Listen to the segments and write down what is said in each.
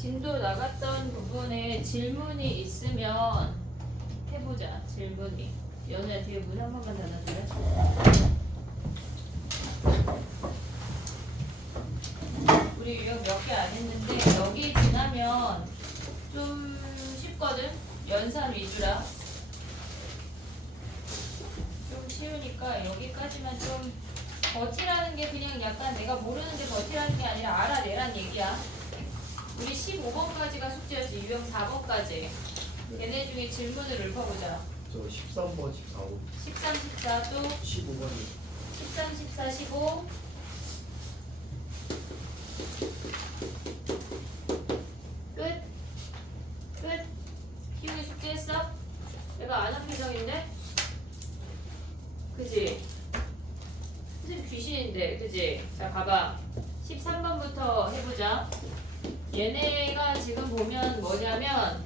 진도 나갔던 부분에 질문이 있으면 해보자. 질문이. 연우야 뒤에 문 한 번만 닫아줄래? 우리 유형 몇 개 안 했는데 여기 지나면 좀 쉽거든? 연산 위주라. 좀 쉬우니까 여기까지만 좀 버티라는 게 그냥 약간 내가 모르는데 버티라는 게 아니라 알아내란 얘기야. 우리 15번까지가 숙제였지. 유형 4번까지. 얘네 중에 질문을 읊어보자. 저 13번, 14번, 13, 14 또 15번이 13, 14, 15 끝? 끝? 희웅이 숙제했어? 내가 안 한 표정인데? 그지? 선생님 귀신인데 그지? 자 가봐 13번부터 해보자. 얘네가 지금 보면 뭐냐면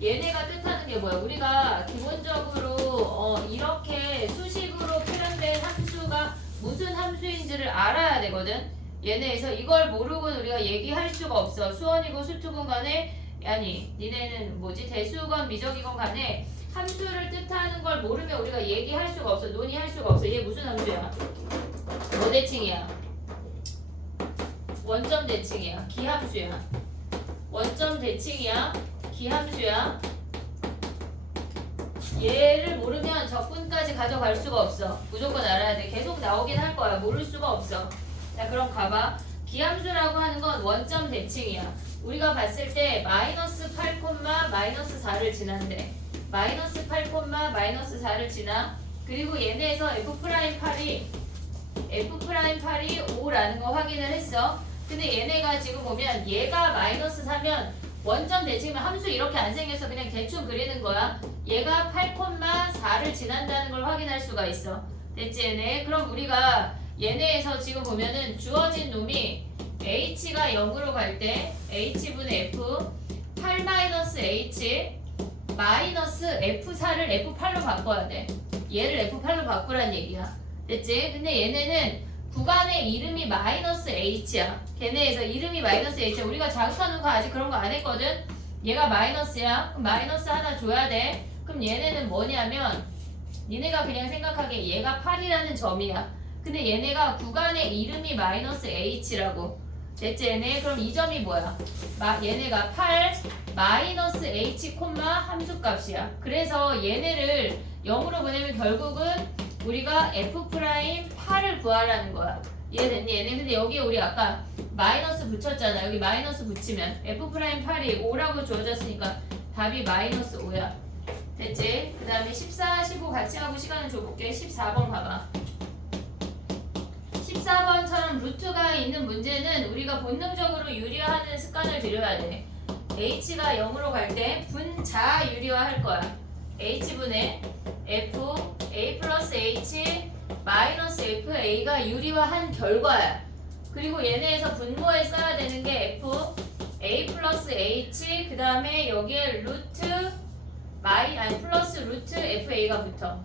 얘네가 뜻하는 게 뭐야? 우리가 기본적으로 이렇게 수식으로 표현된 함수가 무슨 함수인지를 알아야 되거든. 얘네에서 이걸 모르고는 우리가 얘기할 수가 없어. 수원이고 수투건 간에 아니 니네는 뭐지? 대수건 미적이건 간에 함수를 뜻하는 걸 모르면 우리가 얘기할 수가 없어. 논의할 수가 없어. 얘 무슨 함수야? 뭐 대칭이야? 원점 대칭이야. 기함수야. 원점 대칭이야. 기함수야. 얘를 모르면 적분까지 가져갈 수가 없어. 무조건 알아야 돼. 계속 나오긴 할 거야. 모를 수가 없어. 자 그럼 가봐. 기함수라고 하는 건 원점 대칭이야. 우리가 봤을 때 마이너스 8, 마이너스 4를 지난대. 마이너스 8, 마이너스 4를 지나. 그리고 얘네에서 F'8이 5라는 거 확인을 했어. 근데 얘네가 지금 보면 얘가 마이너스 4면 원점 대칭이면 함수 이렇게 안 생겨서 그냥 대충 그리는 거야. 얘가 8, 4를 지난다는 걸 확인할 수가 있어. 됐지 얘네? 그럼 우리가 얘네에서 지금 보면은 주어진 놈이 h가 0으로 갈 때 h분의 f 8-h 마이너스 f4를 f8로 바꿔야 돼. 얘를 f8로 바꾸란 얘기야. 됐지? 근데 얘네는 구간의 이름이 마이너스 h야. 걔네에서 이름이 마이너스 h야. 우리가 자극하는 거 아직 그런 거 안 했거든? 얘가 마이너스야. 그럼 마이너스 하나 줘야 돼. 그럼 얘네는 뭐냐면 니네가 그냥 생각하기에 얘가 8이라는 점이야. 근데 얘네가 구간의 이름이 마이너스 h라고. 됐지 얘네? 그럼 이 점이 뭐야? 얘네가 8 마이너스 h 함수값이야. 그래서 얘네를 0으로 보내면 결국은 우리가 f'8을 구하라는 거야. 이해됐니? 얘네 근데 여기에 우리 아까 마이너스 붙였잖아. 여기 마이너스 붙이면 f'8이 5라고 주어졌으니까 답이 마이너스 5야. 됐지? 그 다음에 14, 15 같이 하고 시간을 줘볼게. 14번 봐봐. 14번처럼 루트가 있는 문제는 우리가 본능적으로 유리화하는 습관을 들여야 돼. h가 0으로 갈 때 분자 유리화 할 거야. h분의 f a 플러스 h 마이너스 fa가 유리화한 결과야. 그리고 얘네에서 분모에 써야 되는 게 f a 플러스 h 그 다음에 여기에 루트 플러스 루트 fa가 붙어.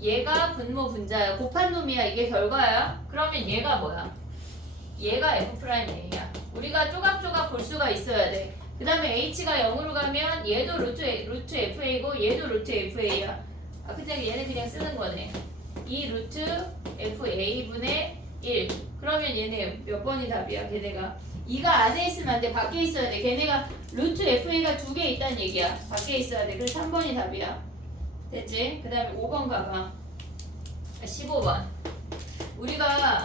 얘가 분모 분자야. 곱한 놈이야. 이게 결과야. 그러면 얘가 뭐야? 얘가 f'a야. 우리가 조각조각 볼 수가 있어야 돼. 그 다음에 h가 0으로 가면 얘도 루트 fa고 얘도 루트 fa야. 근데 얘는 그냥 쓰는 거네. 이 루트 fa분의 1. 그러면 얘네 몇 번이 답이야? 걔네가 2가 안에 있으면 안 돼. 밖에 있어야 돼. 걔네가 루트 fa가 2개 있다는 얘기야. 밖에 있어야 돼. 그래서 3번이 답이야. 됐지? 그 다음에 5번 가봐. 15번. 우리가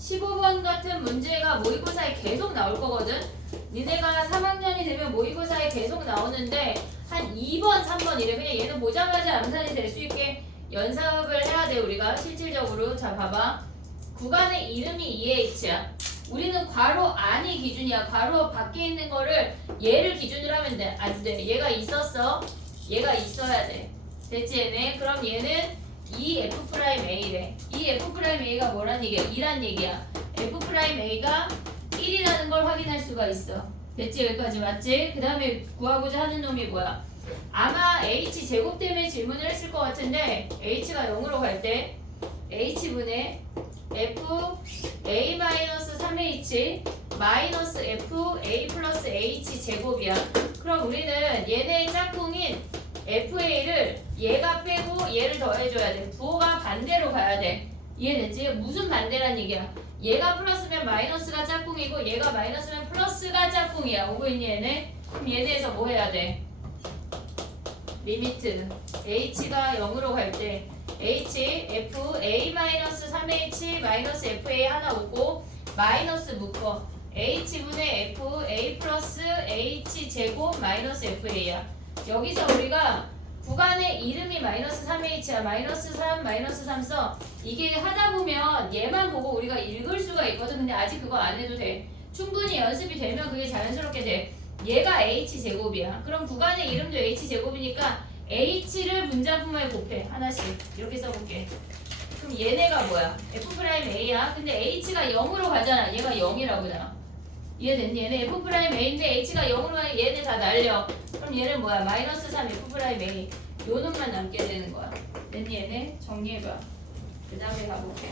15번 같은 문제가 모의고사에 계속 나올 거거든? 니네가 3학년이 되면 모의고사에 계속 나오는데 한 2번, 3번 이래. 그냥 얘는 보자마자 암산이 될 수 있게 연습을 해야 돼 우리가 실질적으로. 자 봐봐. 구간의 이름이 2h야. 우리는 괄호 안이 기준이야. 괄호 밖에 있는 거를 얘를 기준으로 하면 돼. 안 돼. 얘가 있었어. 얘가 있어야 돼. 됐지 얘네? 그럼 얘는 이 f'a래. 이 f'a가 뭐란 얘기야? 2란 얘기야. f'a가 1이라는 걸 확인할 수가 있어. 됐지? 여기까지 맞지? 그 다음에 구하고자 하는 놈이 뭐야? 아마 h제곱 때문에 질문을 했을 것 같은데 h가 0으로 갈 때 h분의 f a-3h 마이너스 f a 플러스 h 제곱이야. 그럼 우리는 얘네의 짝꿍인 fa를 얘가 빼고 얘를 더해줘야 돼. 부호가 반대로 가야 돼. 이해됐지? 무슨 반대란 얘기야? 얘가 플러스면 마이너스가 짝꿍이고 얘가 마이너스면 플러스가 짝꿍이야. 오고 있니 얘네? 그럼 얘네에서 뭐 해야 돼? 리미트 h가 0으로 갈 때 h f a 마이너스 3h 마이너스 fa 하나 오고 마이너스 묶어 h분의 f a 플러스 h 제곱 마이너스 fa야. 여기서 우리가 구간의 이름이 마이너스 3h야. 마이너스 3 마이너스 3 써. 이게 하다 보면 얘만 보고 우리가 읽을 수가 있거든. 근데 아직 그거 안 해도 돼. 충분히 연습이 되면 그게 자연스럽게 돼. 얘가 h제곱이야. 그럼 구간의 이름도 h제곱이니까 h를 분자분모에 곱해. 하나씩. 이렇게 써볼게. 그럼 얘네가 뭐야? f'a야. 근데 h가 0으로 가잖아. 얘가 0이라고잖아. 이해됐니? 얘네 f'a인데 h가 0으로 가니까 얘네 다 날려. 그럼 얘는 뭐야? 마이너스 3 f'a. 요 놈만 남게 되는 거야. 됐니? 얘네? 정리해봐. 그 다음에 가볼게.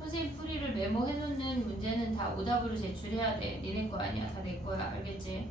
선생님 풀이를 메모해놓는 문제는 다 오답으로 제출해야 돼. 니네 거 아니야. 다 내 거야. 알겠지?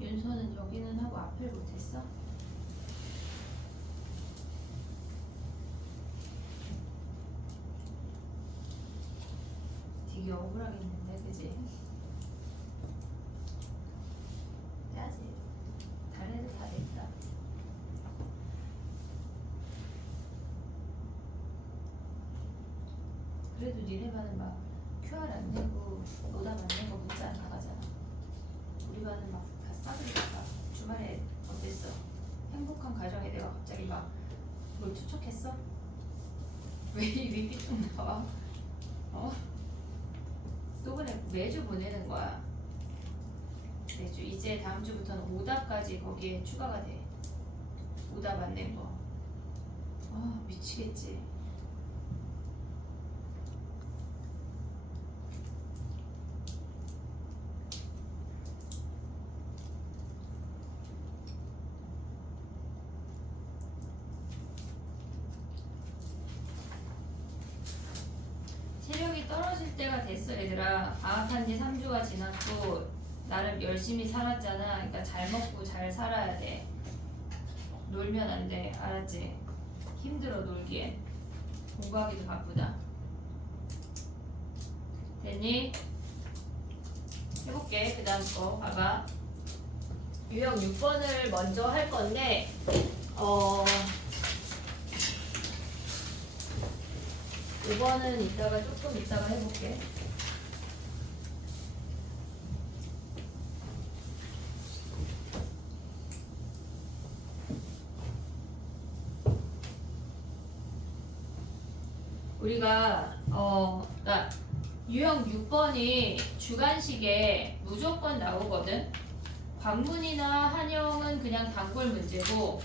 윤서는 여기는 하고 앞을 못했어? 되게 억울하겠는데, 그지? 짜지. 다른 애들 다 됐다. 그래도 니네 반은 막 QR 안 내고 오답 안 내고 문자 안 나가잖아. 우리 반은 막 다 싸우니까. 주말에 어땠어? 행복한 가정에 내가 갑자기 막 뭘 투척했어? 왜 입이 삐뚤 나와? 어? 또 매주 보내는 거야. 매주. 이제 다음 주부터는 오답까지 거기에 추가가 돼. 오답 안 낸 거. 아 미치겠지. 체력이 떨어질 때가 됐어 얘들아. 방학한 지 3주가 지났고 나름 열심히 살았잖아. 그러니까 잘 먹고 잘 살아야 돼. 놀면 안 돼. 알았지? 힘들어 놀기엔. 공부하기도 바쁘다. 됐니? 해볼게. 그 다음 거 봐봐. 유형 6번을 먼저 할 건데 5번은 이따가 조금 이따가 해볼게. 우리가 그러니까 유형 6번이 주관식에 무조건 나오거든. 관문이나 한영은 그냥 단골 문제고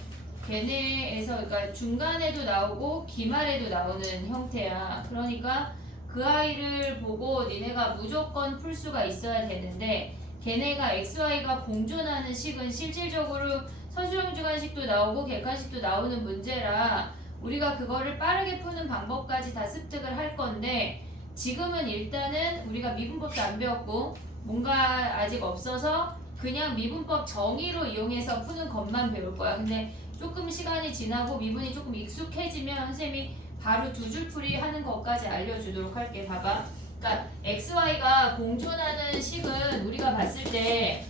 걔네에서 그러니까 중간에도 나오고 기말에도 나오는 형태야. 그러니까 그 아이를 보고 니네가 무조건 풀 수가 있어야 되는데 걔네가 XY가 공존하는 식은 실질적으로 서술형 주관식도 나오고 객관식도 나오는 문제라 우리가 그거를 빠르게 푸는 방법까지 다 습득을 할 건데 지금은 일단은 우리가 미분법도 안 배웠고 뭔가 아직 없어서 그냥 미분법 정의로 이용해서 푸는 것만 배울 거야. 근데 조금 시간이 지나고 미분이 조금 익숙해지면 선생님이 바로 두 줄 풀이 하는 것까지 알려주도록 할게. 봐봐. 그러니까 XY가 공존하는 식은 우리가 봤을 때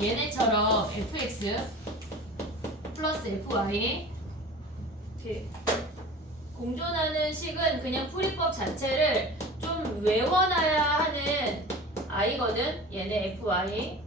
얘네처럼 fx 플러스 fy 이렇게 공존하는 식은 그냥 풀이법 자체를 좀 외워놔야 하는 아이거든. 얘네 fy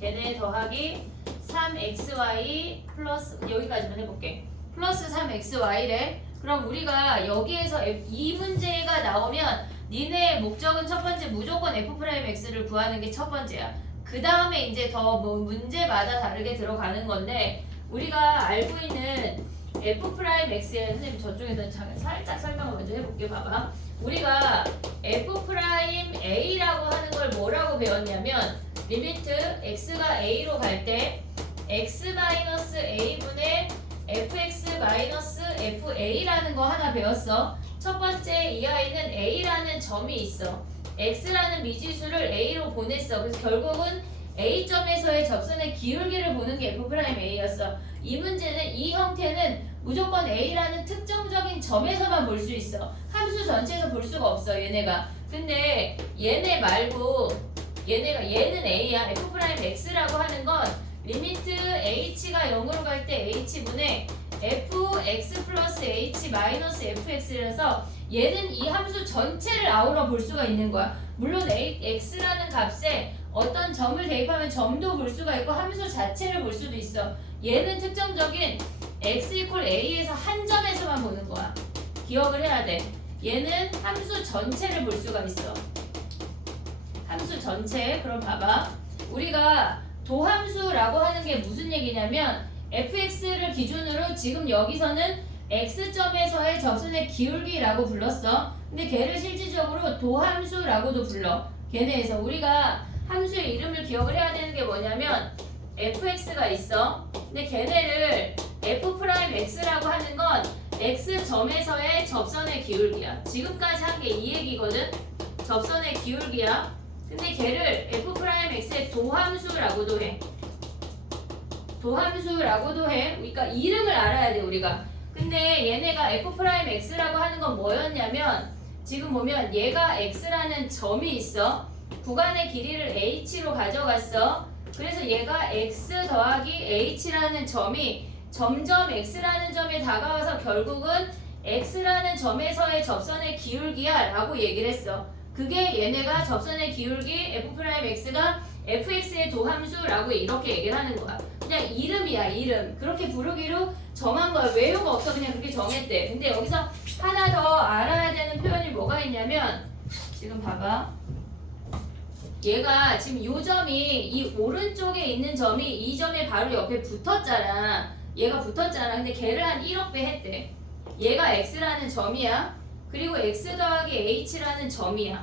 걔네 더하기 3xy 플러스 여기까지만 해볼게. 플러스 3xy래. 그럼 우리가 여기에서 이 문제가 나오면 니네 목적은 첫 번째 무조건 f'x를 구하는 게 첫 번째야. 그 다음에 이제 더 뭐 문제마다 다르게 들어가는 건데 우리가 알고 있는 f'x에 선생님 저쪽에서 살짝 설명을 먼저 해볼게. 봐봐. 우리가 f'a라고 하는 걸 뭐라고 배웠냐면 리미트 x가 a로 갈 때 x-a분의 fx-fa라는 거 하나 배웠어. 첫 번째 이 아이는 a라는 점이 있어. x라는 미지수를 a로 보냈어. 그래서 결국은 a점에서의 접선의 기울기를 보는 게 f'a였어. 이 문제는 이 형태는 무조건 a라는 특정적인 점에서만 볼 수 있어. 함수 전체에서 볼 수가 없어 얘네가. 근데 얘네 말고 얘는 a야. f'x라고 하는 건 리미트 h가 0으로 갈 때 h분의 fx 플러스 h 마이너스 fx라서 얘는 이 함수 전체를 아우러 볼 수가 있는 거야. 물론 x라는 값에 어떤 점을 대입하면 점도 볼 수가 있고 함수 자체를 볼 수도 있어. 얘는 특정적인 x 이퀄 a에서 한 점에서만 보는 거야. 기억을 해야 돼. 얘는 함수 전체를 볼 수가 있어. 함수 전체. 그럼 봐봐. 우리가 도함수라고 하는 게 무슨 얘기냐면 fx를 기준으로 지금 여기서는 x점에서의 접선의 기울기라고 불렀어. 근데 걔를 실질적으로 도함수라고도 불러. 걔네에서 우리가 함수의 이름을 기억을 해야 되는 게 뭐냐면 fx가 있어. 근데 걔네를 f'x라고 하는 건 x점에서의 접선의 기울기야. 지금까지 한 게 이 얘기거든. 접선의 기울기야. 근데 걔를 f'x의 도함수라고도 해. 도함수라고도 해. 그러니까 이름을 알아야 돼 우리가. 근데 얘네가 f'x라고 하는 건 뭐였냐면 지금 보면 얘가 x라는 점이 있어. 구간의 길이를 h로 가져갔어. 그래서 얘가 x 더하기 h라는 점이 점점 x라는 점에 다가와서 결국은 x라는 점에서의 접선의 기울기야 라고 얘기를 했어. 그게 얘네가 접선의 기울기 f'x가 fx의 도함수라고 이렇게 얘기를 하는 거야. 그냥 이름이야 이름. 그렇게 부르기로 정한 거야. 외우가 없어. 그냥 그렇게 정했대. 근데 여기서 하나 더 알아야 되는 표현이 뭐가 있냐면 지금 봐봐. 얘가 지금 요 점이 이 오른쪽에 있는 점이 이 점에 바로 옆에 붙었잖아. 얘가 붙었잖아. 근데 걔를 한 1억 배 했대. 얘가 x라는 점이야. 그리고 x 더하기 h라는 점이야.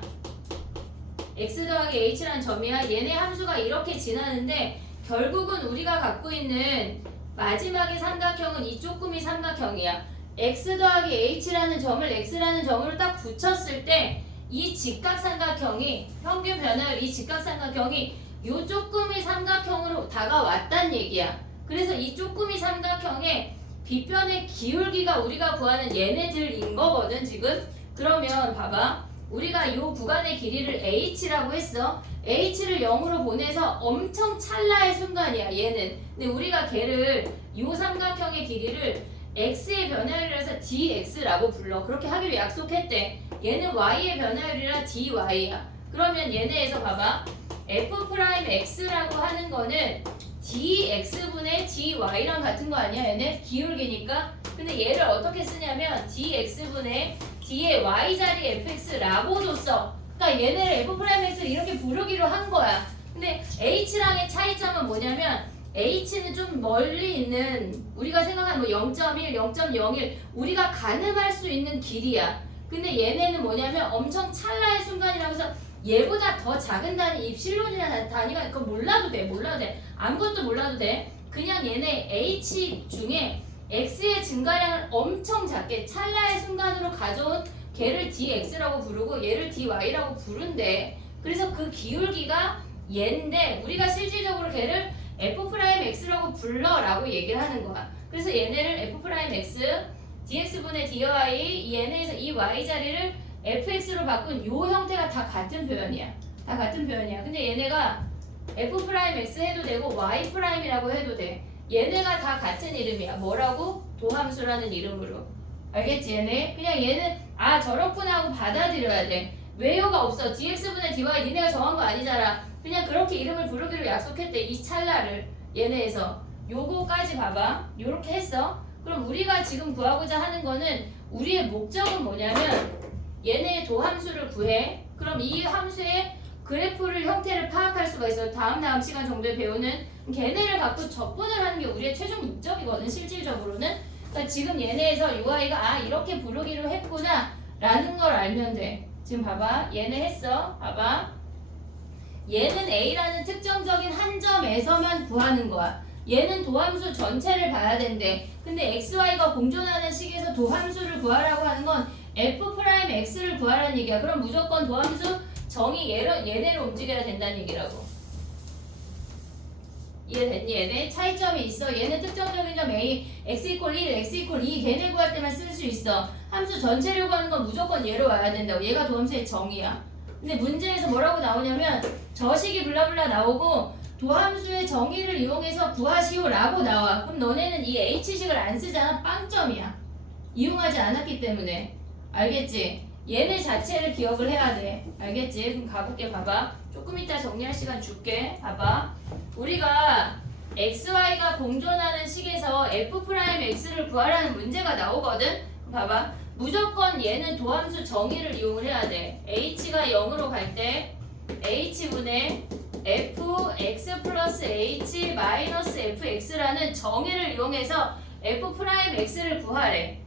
x 더하기 h라는 점이야. 얘네 함수가 이렇게 지나는데 결국은 우리가 갖고 있는 마지막의 삼각형은 이 쪼꾸미 삼각형이야. x 더하기 h라는 점을 x라는 점으로 딱 붙였을 때 이 직각삼각형이 평균 변화율 이 직각삼각형이 요 쪼끄미 삼각형으로 다가왔단 얘기야. 그래서 이 쪼끄미 삼각형의 빗변의 기울기가 우리가 구하는 얘네들인 거거든 지금. 그러면 봐봐. 우리가 요 구간의 길이를 h라고 했어. h를 0으로 보내서 엄청 찰나의 순간이야 얘는. 근데 우리가 걔를 요 삼각형의 길이를 x의 변화율을 해서 dx라고 불러. 그렇게 하기로 약속했대. 얘는 y의 변화율이라 dy야. 그러면 얘네에서 봐봐. f'x라고 하는 거는 dx분의 dy랑 같은 거 아니야 얘네? 기울기니까. 근데 얘를 어떻게 쓰냐면 dx분의 d의 y자리 fx라고도 써. 그러니까 얘네를 f'x를 이렇게 부르기로 한 거야. 근데 h랑의 차이점은 뭐냐면 h는 좀 멀리 있는 우리가 생각하는 뭐 0.1, 0.01 우리가 가늠할 수 있는 길이야. 근데 얘네는 뭐냐면 엄청 찰나의 순간이라고 해서 얘보다 더 작은 단위 입실론이라는 단위가 그거 몰라도 돼. 아무것도 몰라도 돼. 그냥 얘네 h 중에 x의 증가량을 엄청 작게 찰나의 순간으로 가져온 걔를 dx라고 부르고 얘를 dy라고 부른대. 그래서 그 기울기가 얘인데 우리가 실질적으로 걔를 f'x라고 불러라고 얘기를 하는 거야. 그래서 얘네를 f'x dx분의 dy 얘네에서 이 y자리를 fx로 바꾼 요 형태가 다 같은 표현이야. 다 같은 표현이야. 근데 얘네가 f'x 해도 되고 y'이라고 해도 돼. 얘네가 다 같은 이름이야. 뭐라고? 도함수라는 이름으로. 알겠지 얘네? 그냥 얘는 아 저렇구나 하고 받아들여야 돼. 외요가 없어. dx분의 dy 니네가 정한 거 아니잖아. 그냥 그렇게 이름을 부르기로 약속했대. 이 찰나를 얘네에서 요거까지 봐봐. 요렇게 했어. 그럼 우리가 지금 구하고자 하는 거는 우리의 목적은 뭐냐면 얘네의 도함수를 구해. 그럼 이 함수의 그래프를 형태를 파악할 수가 있어. 다음 시간 정도에 배우는 걔네를 갖고 적분을 하는 게 우리의 최종 목적이거든 실질적으로는. 그러니까 지금 얘네에서 요 아이가 아 이렇게 부르기로 했구나 라는 걸 알면 돼. 지금 봐봐. 얘네 했어. 봐봐. 얘는 A라는 특정적인 한 점에서만 구하는 거야. 얘는 도함수 전체를 봐야 된대. 근데 XY가 공존하는 식에서 도함수를 구하라고 하는 건 F'X를 구하라는 얘기야. 그럼 무조건 도함수 정의 얘네로 움직여야 된다는 얘기라고. 이해됐니? 얘네 차이점이 있어. 얘는 특정적인 점 A, x = 1, x = 2 걔네 구할 때만 쓸 수 있어. 함수 전체를 구하는 건 무조건 얘로 와야 된다고. 얘가 도함수의 정의야. 근데 문제에서 뭐라고 나오냐면 저식이 블라블라 나오고 도함수의 정의를 이용해서 구하시오라고 나와. 그럼 너네는 이 h식을 안 쓰잖아. 빵점이야. 이용하지 않았기 때문에. 알겠지? 얘네 자체를 기억을 해야 돼. 알겠지? 그럼 가볼게. 봐봐. 조금 이따 정리할 시간 줄게. 봐봐. 우리가 xy가 공존하는 식에서 f'x를 구하라는 문제가 나오거든? 봐봐. 무조건 얘는 도함수 정의를 이용을 해야 돼. h가 0으로 갈 때 h분의 fx 플러스 h 마이너스 fx라는 정의를 이용해서 f'x를 구하래.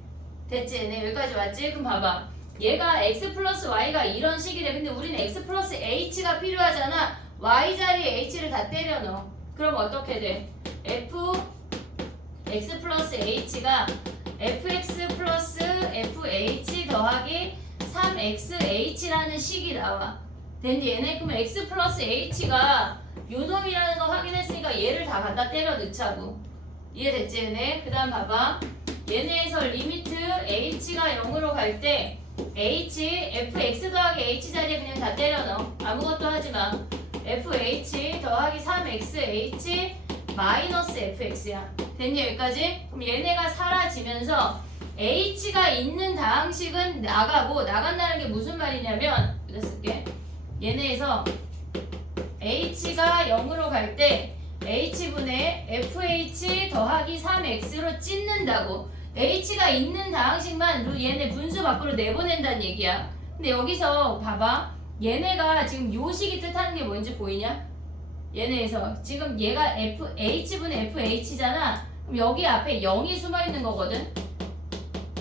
됐지? 얘네 여기까지 왔지? 그럼 봐봐. 얘가 x 플러스 y가 이런 식이래. 근데 우리는 x 플러스 h가 필요하잖아. y자리에 h를 다 때려 넣어. 그럼 어떻게 돼? fx 플러스 h가 fx 플러스 fh 더하기 3xh라는 식이 나와. 됐니? 얘네 그럼 x 플러스 h가 요놈이라는 거 확인했으니까 얘를 다 갖다 때려 넣자고. 이해됐지 얘네? 그 다음 봐봐. 얘네에서 리미트 h가 0으로 갈 때 fx 더하기 h 자리에 그냥 다 때려 넣어. 아무것도 하지마. fh 더하기 3xh 마이너스 fx야. 됐니 여기까지? 그럼 얘네가 사라지면서 h가 있는 다항식은 나가고, 나간다는 게 무슨 말이냐면 여기다 쓸게. 얘네에서 h가 0으로 갈 때 h분의 fh 더하기 3x로 찢는다고. h가 있는 다항식만 얘네 분수 밖으로 내보낸다는 얘기야. 근데 여기서 봐봐. 얘네가 지금 요 식이 뜻하는 게 뭔지 보이냐? 얘네에서 지금 얘가 h분의 fh잖아. 그럼 여기 앞에 0이 숨어있는 거거든.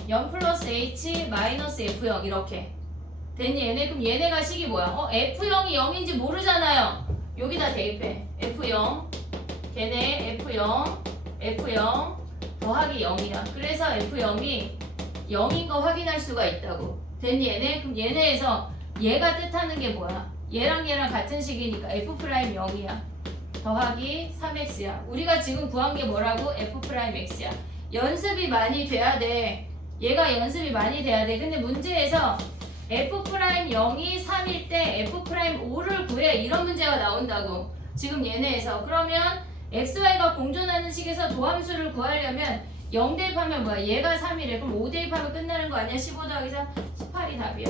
0 플러스 h 마이너스 f0 이렇게. 됐니 얘네? 그럼 얘네가 식이 뭐야? f0이 0인지 모르잖아요. 여기다 대입해. f0 걔네 f0 더하기 0이야. 그래서 f0이 0인 거 확인할 수가 있다고. 됐니 얘네? 그럼 얘네에서 얘가 뜻하는 게 뭐야? 얘랑 같은 식이니까 F 프라임 0이야. 더하기 3x야. 우리가 지금 구한 게 뭐라고? F 프라임 x야. 연습이 많이 돼야 돼. 얘가 연습이 많이 돼야 돼. 근데 문제에서 F 프라임 0이 3일 때 F 프라임 5를 구해. 이런 문제가 나온다고. 지금 얘네에서. 그러면 xy가 공존하는 식에서 도함수를 구하려면 0 대입하면 뭐야? 얘가 3이래. 그럼 5 대입하면 끝나는 거 아니야? 15 더하기 3, 18이 답이야.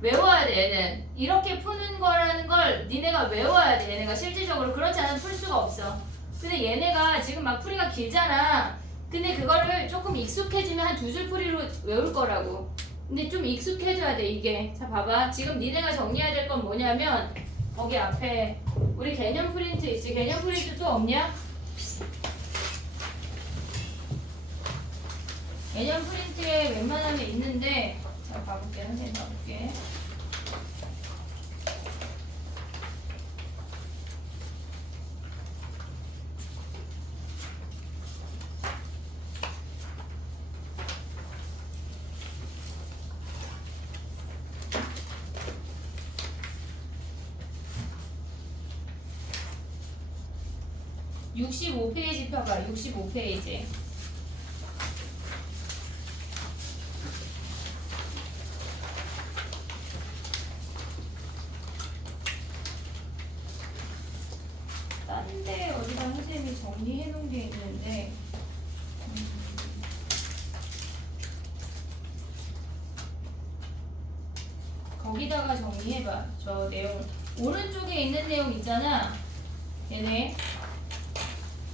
외워야 돼, 얘는. 이렇게 푸는 거라는 걸 니네가 외워야 돼, 얘네가. 실질적으로. 그렇지 않으면 풀 수가 없어. 근데 얘네가 지금 막 풀이가 길잖아. 근데 그거를 조금 익숙해지면 한 두 줄 풀이로 외울 거라고. 근데 좀 익숙해져야 돼, 이게. 자, 봐봐. 지금 니네가 정리해야 될 건 뭐냐면 거기 앞에 우리 개념 프린트 있지? 개념 프린트 또 없냐? 개념 프린트에 웬만하면 있는데, 자, 봐볼게. 선생님 봐볼게. (65) 페이지 펴봐. 65 페이지. 딴데 어디다 선생님이 정리해 놓은 게 있는데 거기다가 정리해봐. 저 내용 오른쪽에 있는 내용 있잖아. 얘네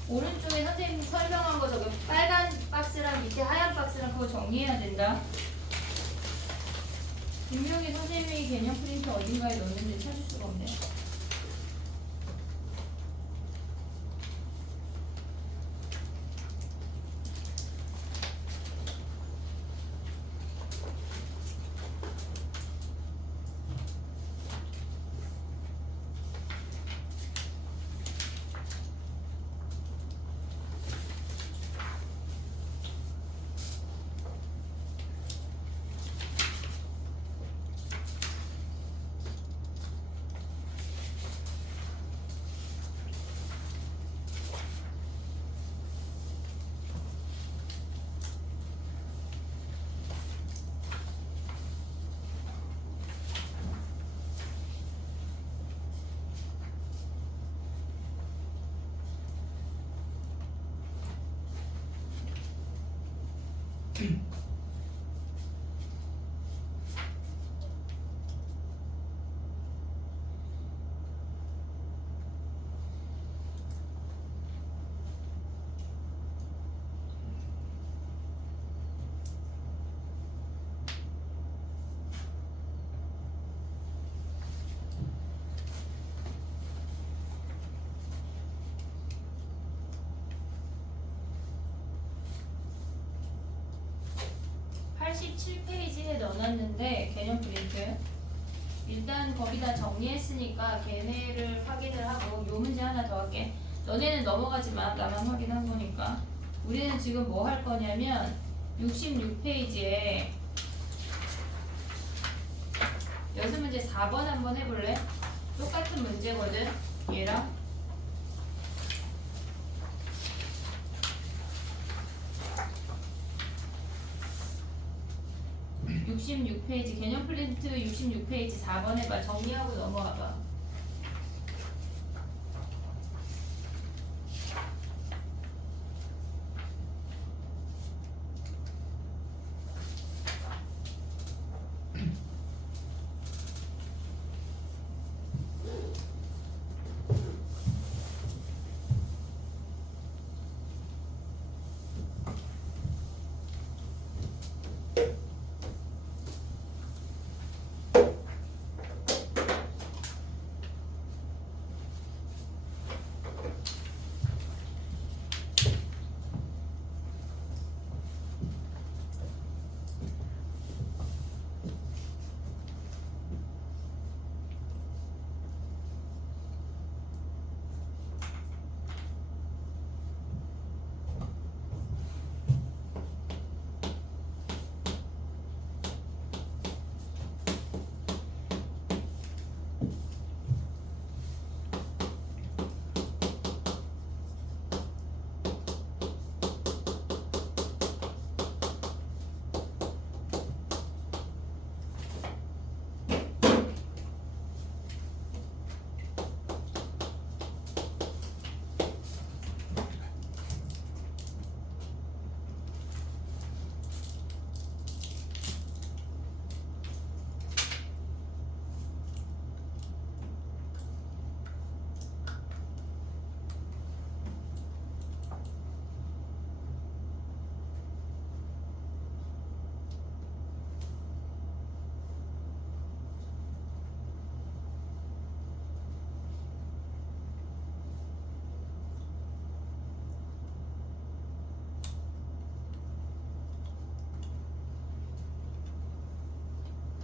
오른쪽에 선생님 설명한 거 저기 빨간 박스랑 밑에 하얀 박스랑 그거 정리해야 된다. 분명히 선생님이 개념 프린트 어딘가에 넣었는데 찾을 수가 없네. (87페이지에) 넣어놨는데 개념 프린트 일단 거기다 정리했으니까 걔네를 확인을 하고 요 문제 하나 더 할게. 너네는 넘어가지 마. 나만 확인한 거니까. 우리는 지금 뭐 할 거냐면 66페이지에 여섯 문제 4번 한번 해볼래? 똑같은 문제거든. 얘랑 66페이지 개념 프린트 66페이지 4번 해봐. 정리하고 넘어와봐.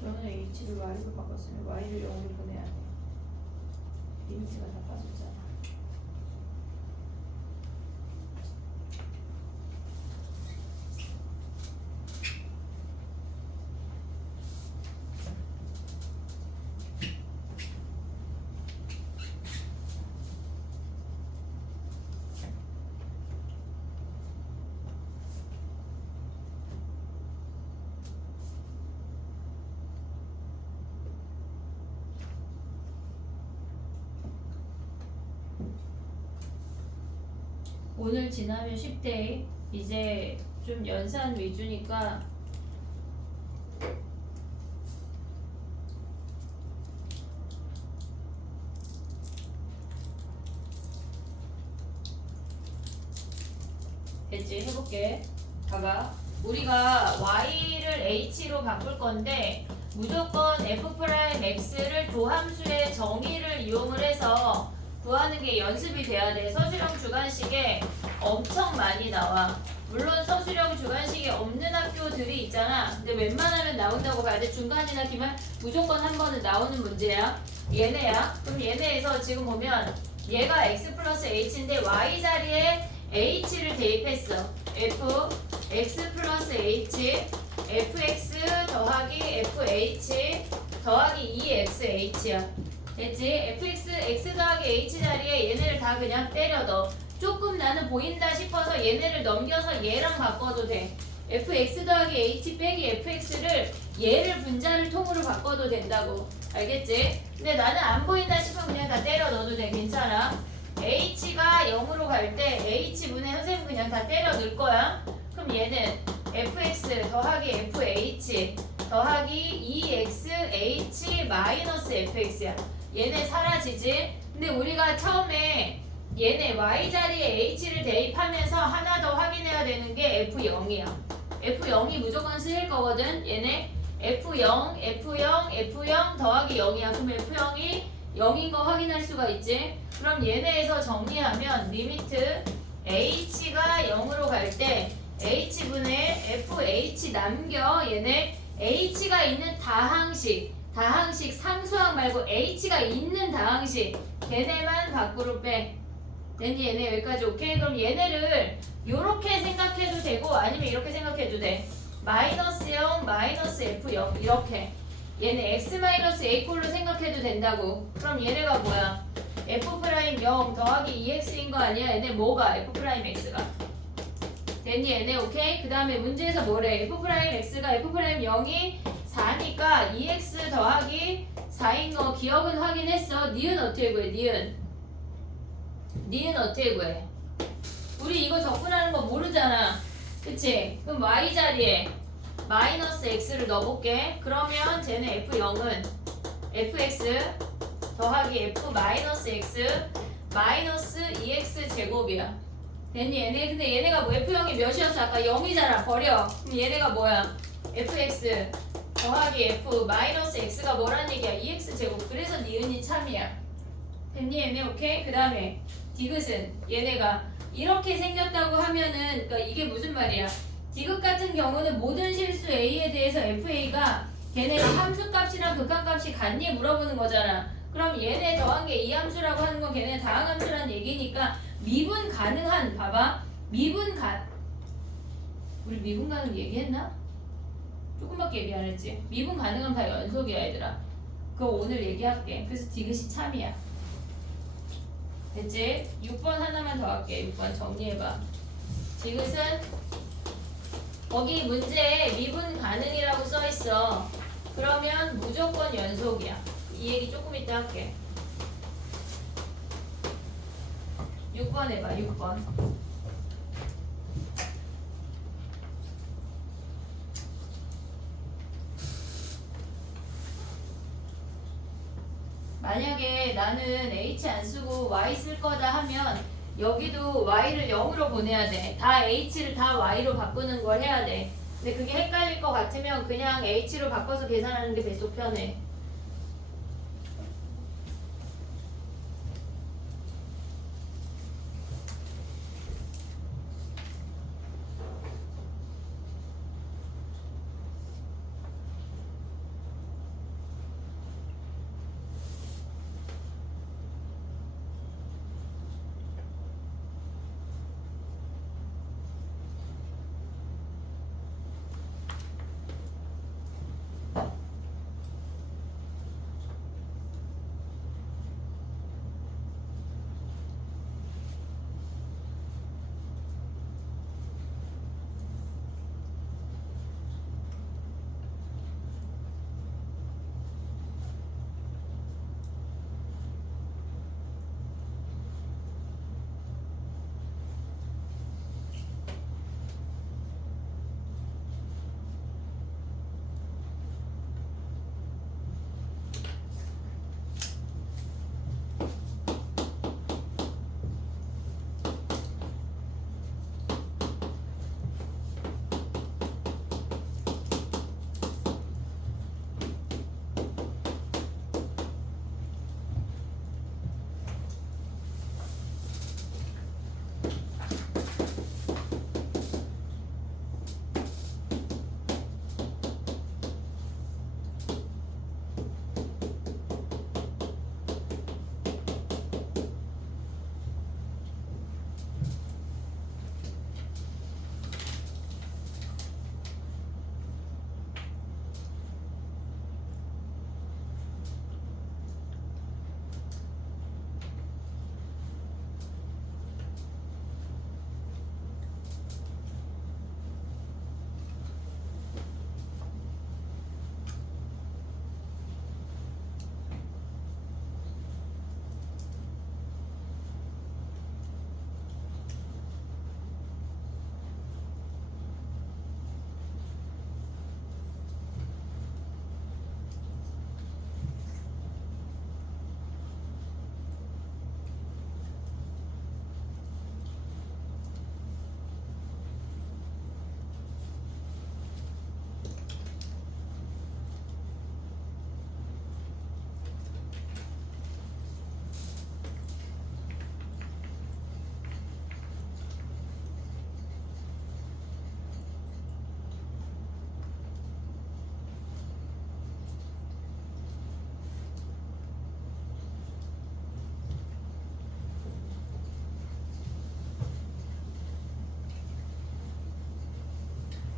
그러면 h를 y로 바꿨으면 y를 0으로 보내야 돼. 리미트가 다 빠졌잖아. 오늘 지나면 10대 이제 좀 연산 위주니까 됐지? 해볼게. 봐봐. 우리가 y를 h로 바꿀 건데 무조건 f'x를 도함수의 정의를 이용을 해서 구하는 게 연습이 돼야 돼. 서술형 주관식에 엄청 많이 나와. 물론 서술형 주관식이 없는 학교들이 있잖아. 근데 웬만하면 나온다고 봐야 돼. 중간이나 기말 무조건 한 번은 나오는 문제야. 얘네야. 그럼 얘네에서 지금 보면 얘가 x 플러스 h인데 y 자리에 h를 대입했어. f x 플러스 h fx 더하기 fh 더하기 2xh야. 됐지? fx, x 더하기 h 자리에 얘네를 다 그냥 때려 넣어. 조금 나는 보인다 싶어서 얘네를 넘겨서 얘랑 바꿔도 돼. fx 더하기 h 빼기 fx를 얘를 분자를 통으로 바꿔도 된다고. 알겠지? 근데 나는 안 보인다 싶으면 그냥 다 때려 넣어도 돼. 괜찮아. h가 0으로 갈 때 h분의 선생님 그냥 다 때려 넣을 거야. 그럼 얘는 fx 더하기 fh 더하기 2xh 마이너스 fx야. 얘네 사라지지? 근데 우리가 처음에 얘네 y자리에 h를 대입하면서 하나 더 확인해야 되는 게 f0이야. f0이 무조건 쓰일 거거든. 얘네 f0, f0, f0 더하기 0이야. 그럼 f0이 0인 거 확인할 수가 있지? 그럼 얘네에서 정리하면 리미트 h가 0으로 갈 때 h분의 fh 남겨 얘네 h가 있는 다항식 상수항 말고 h가 있는 다항식 걔네만 밖으로 빼. 됐니? 얘네 여기까지 오케이? 그럼 얘네를 요렇게 생각해도 되고 아니면 이렇게 생각해도 돼. 마이너스 0 마이너스 f0 이렇게 얘네 x 마이너스 a 꼴로 생각해도 된다고. 그럼 얘네가 뭐야? f'0 더하기 2x인 거 아니야? 얘네 뭐가? f'x가 됐니? 얘네 오케이? 그 다음에 문제에서 뭐래? f'x가 f'0이 4니까 2x 더하기 4인 거 기억은 확인했어. 니은 어떻게 구해? 니은 어떻게 구해? 우리 이거 접근하는 거 모르잖아. 그치? 그럼 y자리에 마이너스 x를 넣어볼게. 그러면 쟤네 f0은 fx 더하기 f 마이너스 x 마이너스 2x 제곱이야. 됐니? 얘네 근데 얘네가 뭐 f0이 몇이었어? 아까 0이잖아. 버려. 그럼 얘네가 뭐야? fx 더하기 f 마이너스 x가 뭐란 얘기야? 2x 제곱. 그래서 니은이 참이야. 됐니? 얘네 오케이? 그 다음에 디귿은 얘네가 이렇게 생겼다고 하면은 그러니까 이게 무슨 말이야? 디귿 같은 경우는 모든 실수 a에 대해서 fa가 걔네가 함수값이랑 극한값이 같니 물어보는 거잖아. 그럼 얘네 더한 게 이 함수라고 하는 건 걔네 다항함수라는 얘기니까 미분 가능한 봐봐 우리 미분 가능 얘기했나? 조금밖에 얘기 안 했지. 미분 가능한 다 연속이야 얘들아. 그거 오늘 얘기할게. 그래서 디귿이 참이야. 됐지? 6번 하나만 더 할게. 6번 정리해봐. 디귿은 거기 문제에 미분 가능이라고 써있어. 그러면 무조건 연속이야. 이 얘기 조금 이따 할게. 6번 해봐. 6번. 만약에 나는 h 안 쓰고 y 쓸 거다 하면 여기도 y를 0으로 보내야 돼. 다 h를 다 y로 바꾸는 걸 해야 돼. 근데 그게 헷갈릴 것 같으면 그냥 h로 바꿔서 계산하는 게 배속 편해.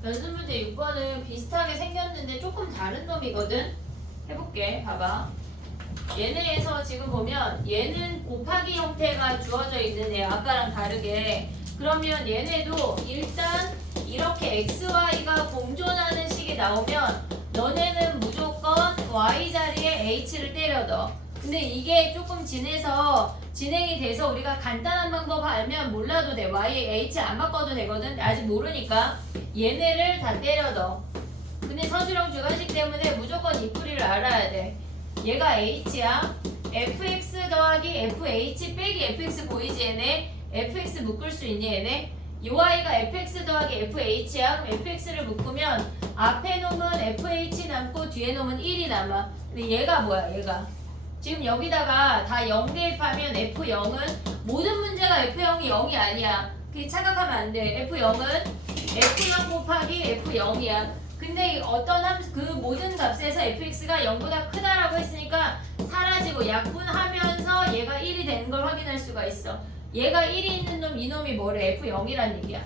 연습 문제 6번은 비슷하게 생겼는데 조금 다른 놈이거든. 해볼게. 봐봐. 얘네에서 지금 보면 얘는 곱하기 형태가 주어져 있는 애 아까랑 다르게. 그러면 얘네도 일단 이렇게 xy가 공존하는 식이 나오면 너네는 무조건 y 자리에 h를 때려 넣어. 근데 이게 조금 진행이 돼서 우리가 간단한 방법 알면 몰라도 돼. y에 h 안 바꿔도 되거든. 아직 모르니까 얘네를 다 때려 넣어. 근데 서술형 주관식 때문에 무조건 이 풀이를 알아야 돼. 얘가 h야. fx 더하기 fh 빼기 fx 보이지 얘네? fx 묶을 수 있니 얘네? 이 y가 fx 더하기 fh야. 그럼 fx를 묶으면 앞에 놈은 fh 남고 뒤에 놈은 1이 남아. 근데 얘가 뭐야 얘가? 지금 여기다가 다 0 대입하면 f0은 모든 문제가 f0이 0이 아니야. 그게 착각하면 안 돼. f0은 f0 곱하기 f0이야. 근데 어떤 그 모든 값에서 fx가 0보다 크다라고 했으니까 사라지고 약분하면서 얘가 1이 되는 걸 확인할 수가 있어. 얘가 1이 있는 놈 이놈이 뭐래? f0이란 얘기야.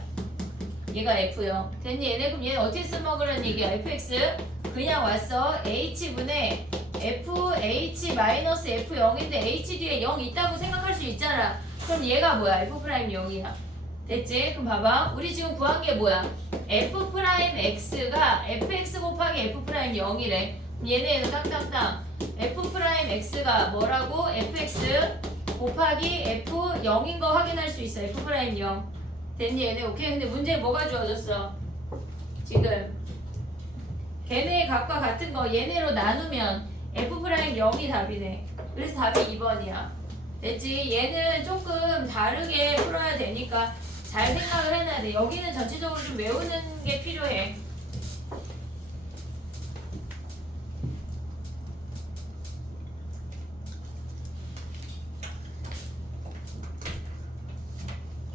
얘가 f0. 됐니? 얘네 그럼 얘는 어떻게 써먹으라는 얘기야? fx 그냥 왔어. h분의 fh-f0인데 h 뒤에 0 있다고 생각할 수 있잖아. 그럼 얘가 뭐야? f'0이야. 됐지? 그럼 봐봐. 우리 지금 구한 게 뭐야? f'x가 fx 곱하기 f'0이래. 얘네에서 땅땅땅. f'x가 뭐라고? fx 곱하기 f0인 거 확인할 수 있어. f'0. 됐니? 얘네 오케이? 근데 문제에 뭐가 주어졌어? 지금 걔네 값과 같은 거 얘네로 나누면 f'0이 답이네. 그래서 답이 2번이야. 됐지? 얘는 조금 다르게 풀어야 되니까 잘 생각을 해놔야 돼. 여기는 전체적으로 좀 외우는 게 필요해.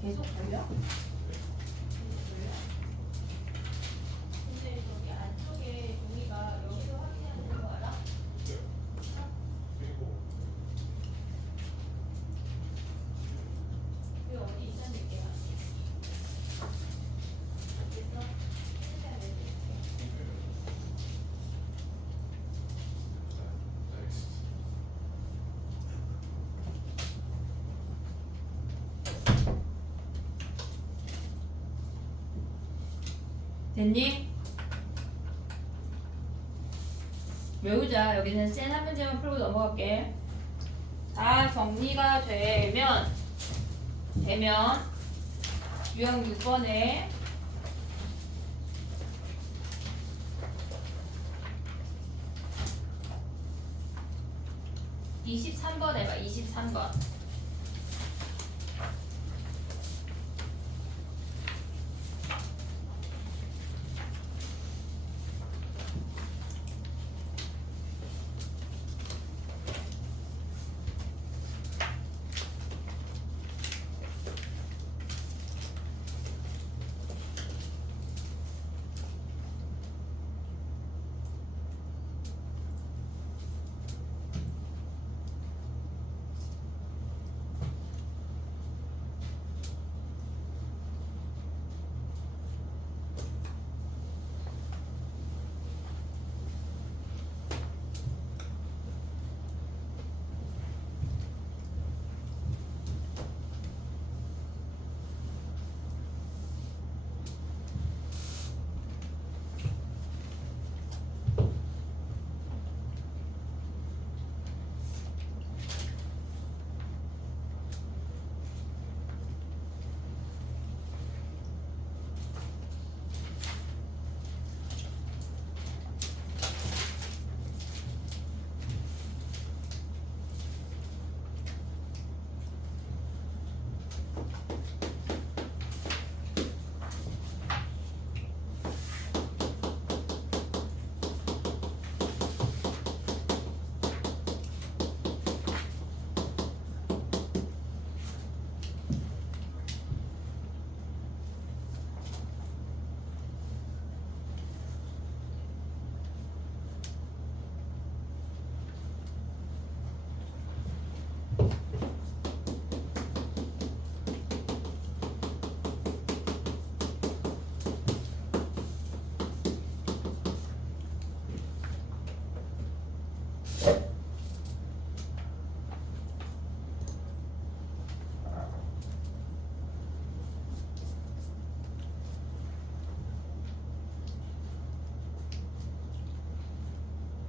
계속 걸려? 근데 저기 안쪽에 종이가 여기서 확인해야 되는 거 알아? 여기 어디 있다는 얘기야? 됐어? 해야 돼. 됐니? 외우자. 여기는 센 한 문제만 풀고 넘어갈게. 다 정리가 되면 유형 6번에 (23번) 해봐. 23번.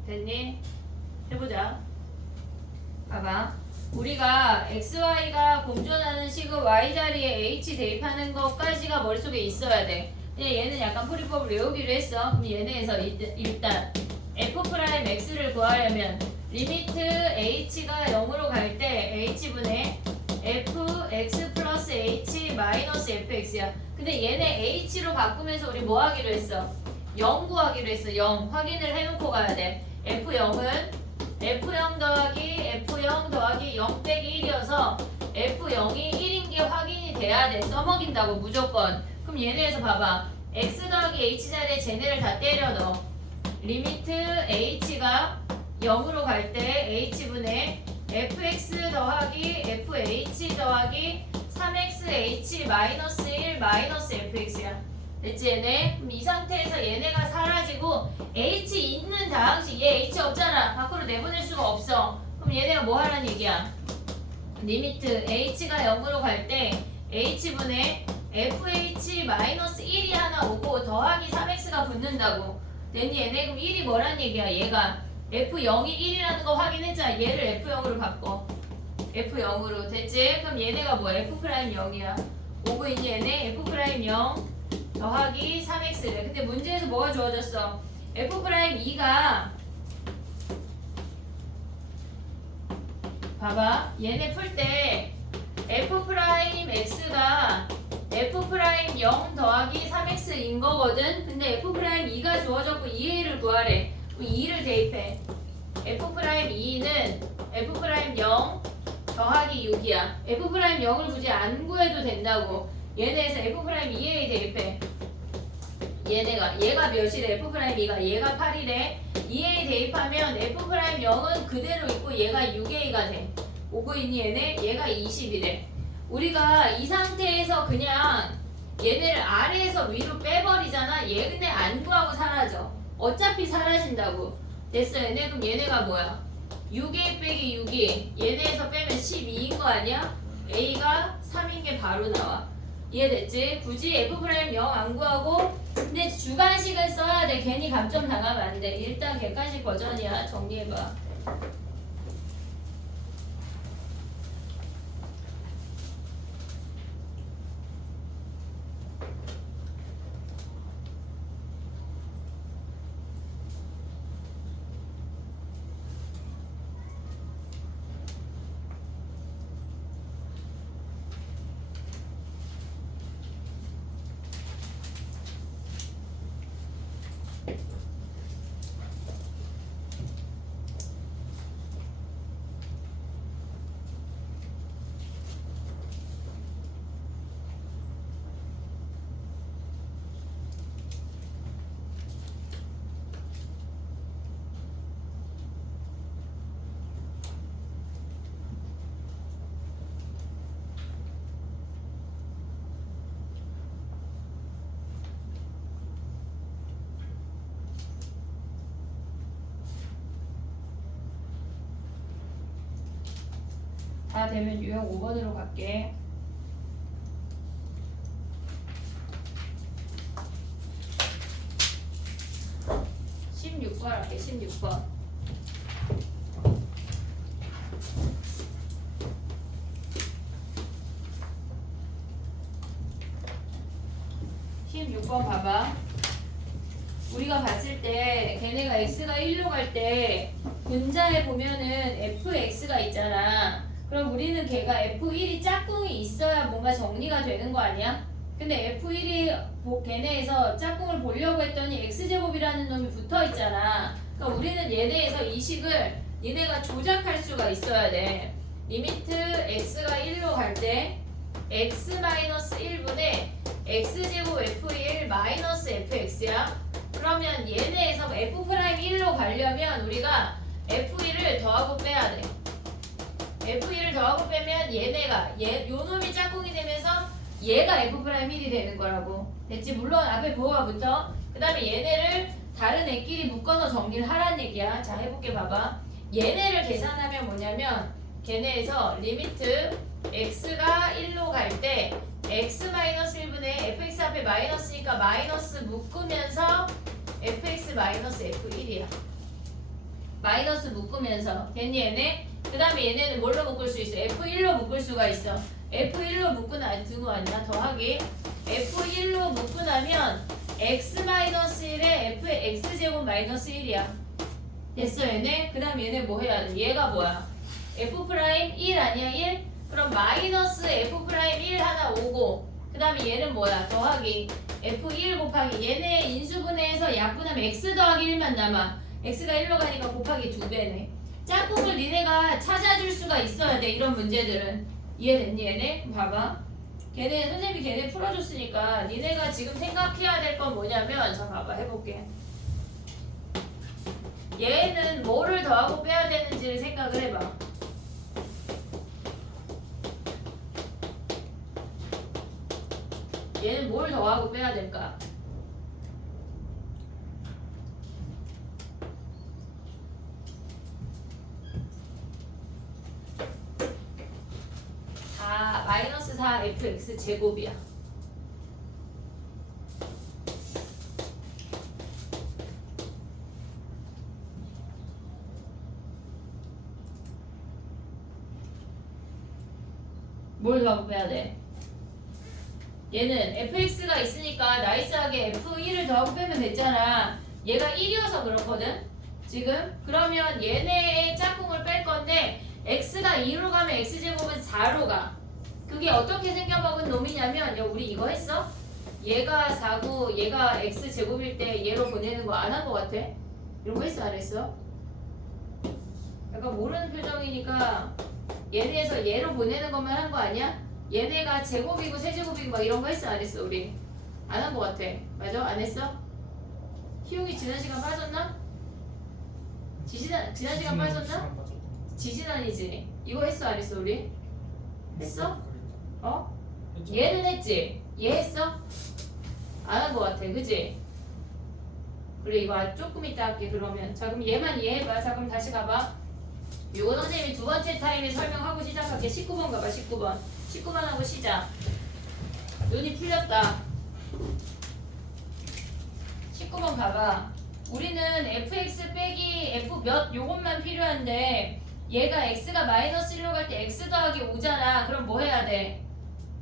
됐니? 해보자. 봐봐. 우리가 XY가 공존하는 식을 Y자리에 H 대입하는 것까지가 머릿속에 있어야 돼. 근데 얘는 약간 풀이법을 외우기로 했어. 그럼 얘네에서 일단 F'X를 구하려면 리미트 H가 0으로 갈 때 H분의 Fx 플러스 H 마이너스 Fx야. 근데 얘네 H로 바꾸면서 우리 뭐 하기로 했어? 0 구하기로 했어. 0 확인을 해놓고 가야 돼. F0은 F0 더하기 F0 더하기 0 빼기 1이어서 F0이 1인 게 확인이 돼야 돼. 써먹인다고 무조건. 그럼 얘네에서 봐봐. X 더하기 H 자리에 쟤네를 다 때려 넣어. 리미트 H가 0으로 갈 때 H분의 Fx 더하기 FH 더하기 3xH 마이너스 1 마이너스 FX야. 됐지 얘네? 그럼 이 상태에서 얘네가 사라지고 H 있는 당시 얘 H 없잖아. 밖으로 내보낼 수가 없어. 그럼 얘네가 뭐 하라는 얘기야? 리미트 H가 0으로 갈 때 H분의 FH 마이너스 1이 하나 오고 더하기 3x가 붙는다고. 됐니 얘네? 그럼 1이 뭐란 얘기야? 얘가 F0이 1이라는 거 확인했잖아. 얘를 F0으로 바꿔. F0으로. 됐지? 그럼 얘네가 뭐야? F'0이야. 오고 있니 얘네? F'0 더하기 3x래. 근데 문제에서 뭐가 주어졌어? F'2가 봐봐. 얘네 풀 때 F'X가 F'0 더하기 3x인 거거든. 근데 F'2가 주어졌고 2a를 구하래. 2를 대입해. F'2는 F'0 더하기 6이야. F'0을 굳이 안 구해도 된다고. 얘네에서 F'2에 대입해. 얘가 몇이래? F'2가 얘가 8이래. 2에 대입하면 F'0은 그대로 있고 얘가 6a가 돼. 오고 있니 얘네? 얘가 20이래. 우리가 이 상태에서 그냥 얘네를 아래에서 위로 빼버리잖아. 얘 근데 안 구하고 사라져. 어차피 사라진다고. 됐어 얘네? 그럼 얘네가 뭐야? 6a 빼기 6이 얘네에서 빼면 12인 거 아니야? a가 3인 게 바로 나와. 이해됐지? 굳이 F'0 안 구하고 근데 주관식을 써야 돼. 괜히 감점 당하면 안 돼. 일단 객관식 버전이야. 정리해봐. 다 되면 유형 5번으로 갈게. 할게. 16번. 16번 봐봐. 우리가 봤을 때 걔네가 x가 1로 갈 때 분자에 보면은 fx가 있잖아. 그럼 우리는 걔가 f1이 짝꿍이 있어야 뭔가 정리가 되는 거 아니야? 근데 f1이 걔네에서 짝꿍을 보려고 했더니 x제곱이라는 놈이 붙어 있잖아. 그러니까 우리는 얘네에서 이 식을 얘네가 조작할 수가 있어야 돼. 리미트 x가 1로 갈 때 x-1분의 x제곱 f1 마이너스 fx야. 그러면 얘네에서 f'1로 가려면 우리가 f1을 더하고 빼야 돼. f1을 더하고 빼면 얘네가 요 놈이 짝꿍이 되면서 얘가 f'1이 되는 거라고. 됐지? 물론 앞에 부호가 붙어. 그 다음에 얘네를 다른 애끼리 묶어서 정리를 하란 얘기야. 자, 해볼게. 봐봐. 얘네를 계산하면 뭐냐면 걔네에서 리미트 x가 1로 갈 때 x-1분의 fx 앞에 마이너스니까 마이너스 묶으면서 fx-f1이야. 마이너스 묶으면서 됐니 얘네? 그 다음에 얘네는 뭘로 묶을 수 있어? f1로 묶을 수가 있어. f1로 묶고 두고 왔나? 더하기 f1로 묶고 나면 x-1에 f의 x제곱 마이너스 1이야. 됐어 얘네? 그 다음 얘네 뭐 해야 돼? 얘가 뭐야? f'1 아니야 1? 그럼 마이너스 f'1 하나 오고 그 다음에 얘는 뭐야? 더하기 f1 곱하기 얘네 인수분해에서 약분하면 x 더하기 1만 남아. x가 1로 가니까 곱하기 2배네. 짝꿍을 니네가 찾아줄 수가 있어야 돼 이런 문제들은. 이해됐니 얘네? 봐봐. 걔네 선생님이 걔네 풀어줬으니까 니네가 지금 생각해야 될 건 뭐냐면 자 봐봐 해볼게. 얘는 뭐를 더하고 빼야 되는지를 생각을 해봐. 얘는 뭘 더하고 빼야 될까? 마이너스 4fx 제곱이야. 뭘 더하고 빼야 돼? 얘는 fx가 있으니까 나이스하게 f1을 더하고 빼면 됐잖아. 얘가 1이어서 그렇거든. 지금 그러면 얘네의 짝꿍을 뺄 건데 x가 2로 가면 x제곱은 4로 가. 그게 어떻게 생겨먹은 놈이냐면 야 우리 이거 했어? 얘가 4고 얘가 x제곱일 때 얘로 보내는 거 안 한 거 같아? 이런 거 했어 안 했어? 약간 모르는 표정이니까 얘네에서 얘로 보내는 것만 한 거 아니야? 얘네가 제곱이고 세제곱이고 막 이런 거 했어 안 했어 우리? 안 한 거 같아. 맞아? 안 했어? 희용이 지난 시간 빠졌나? 지난 시간 빠졌나? 지지난이지. 이거 했어 안 했어 우리? 했어? 어? 얘는 했지? 얘 했어? 안 한 거 같아 그지? 그래 이거 조금 이따 할게 그러면. 자 그럼 얘만 이해해봐. 자 그럼 다시 가봐. 요거 선생님이 두 번째 타임에 설명하고 시작할게. 19번 가봐 19번. 19번 하고 시작. 눈이 풀렸다. 19번 가봐. 우리는 fx 빼기 f 몇 요것만 필요한데 얘가 x가 마이너스 1로 갈 때 x 더하기 5잖아. 그럼 뭐 해야 돼?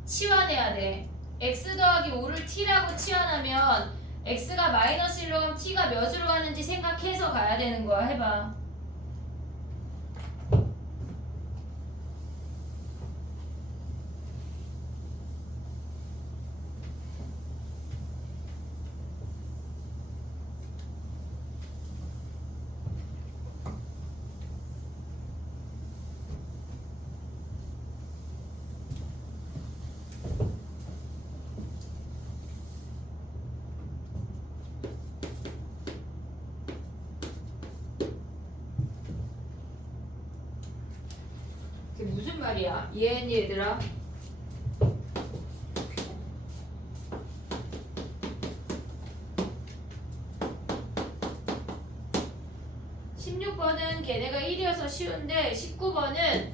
치환해야 돼. x 더하기 5를 t라고 치환하면 x가 마이너스 1로 가면 t가 몇으로 가는지 생각해서 가야 되는 거야. 해봐. 그게 무슨 말이야? 이해했니 얘들아? (16번은) 걔네가 1이어서 쉬운데 19번은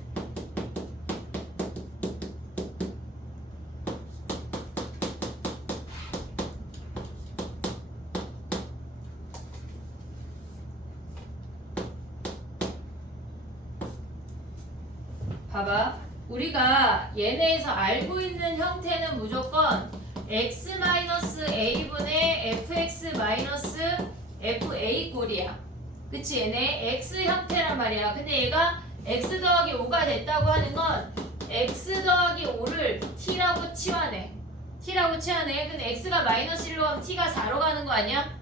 봐봐. 우리가 얘네에서 알고 있는 형태는 무조건 x-a분의 fx-fa 꼴이야. 그치? 얘네 x 형태란 말이야. 근데 얘가 x 더하기 5가 됐다고 하는 건 x 더하기 5를 t라고 치환해. t라고 치환해. 근데 x가 마이너스 1로 가면 t가 4로 가는 거 아니야?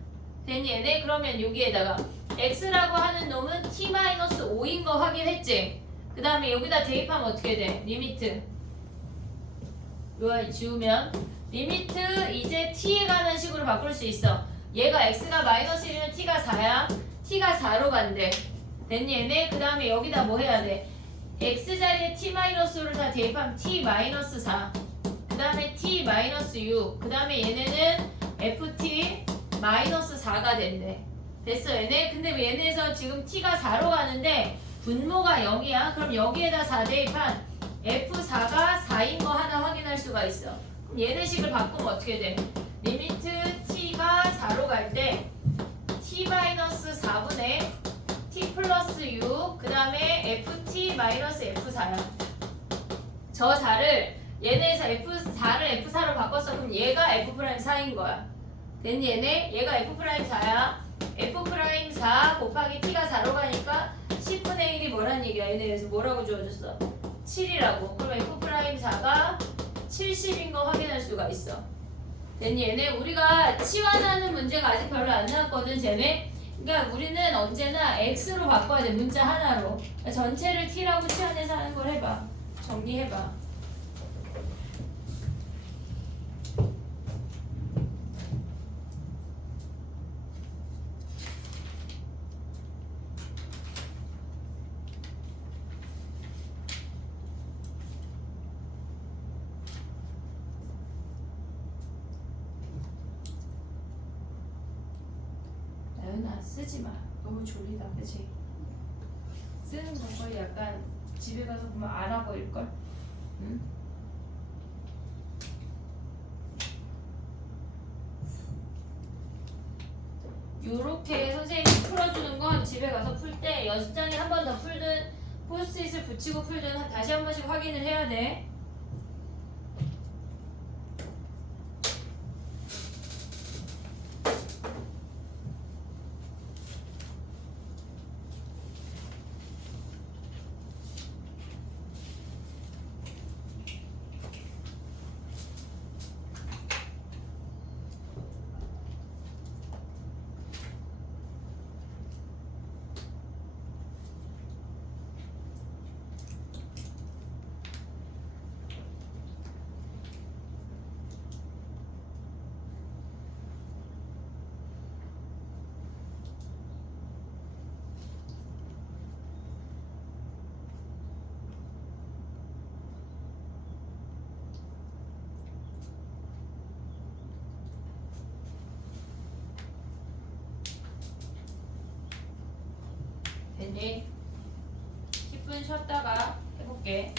됐니 얘네? 그러면 여기에다가 x라고 하는 놈은 t-5인 거 확인했지? 그 다음에 여기다 대입하면 어떻게 돼? 리미트 요 지우면 리미트 이제 t에 가는 식으로 바꿀 수 있어. 얘가 x가 마이너스 1이면 t가 4야. t가 4로 간대. 됐니 얘네? 그 다음에 여기다 뭐 해야 돼? x 자리에 t-5를 다 대입하면 t-4 그 다음에 t-6 그 다음에 얘네는 ft-4가 된대. 됐어 얘네? 근데 얘네에서 지금 t가 4로 가는데 분모가 0이야. 그럼 여기에다 4 대입한 F4가 4인 거 하나 확인할 수가 있어. 그럼 얘네식을 바꾸면 어떻게 돼? 리미트 t가 4로 갈 때 t-4분의 t 플러스 6, 그 다음에 ft-f4야. 저 4를 얘네에서 F4를 F4로 바꿨어. 그럼 얘가 F'4인 거야. 됐니 얘네? 얘가 F'4야. F'4 곱하기 t가 4로 가니까 10분의 1이 뭐란 얘기야. 얘네에서 뭐라고 주어졌어? 7이라고. 그럼 F'4가 70인 거 확인할 수가 있어. 됐니 얘네? 우리가 치환하는 문제가 아직 별로 안 나왔거든 쟤네. 그러니까 우리는 언제나 x로 바꿔야 돼. 문자 하나로. 그러니까 전체를 t라고 치환해서 하는 걸 해봐. 정리해봐. 나연아 쓰지 마. 너무 졸리다, 그치? 쓰는 거 약간 집에 가서 보면 알아 보일걸? 응? 요렇게 선생님이 풀어주는 건 집에 가서 풀 때 연습장에 한 번 더 풀든 포스트잇을 붙이고 풀든 다시 한 번씩 확인을 해야 돼. 됐니? 10분 쉬었다가 해볼게.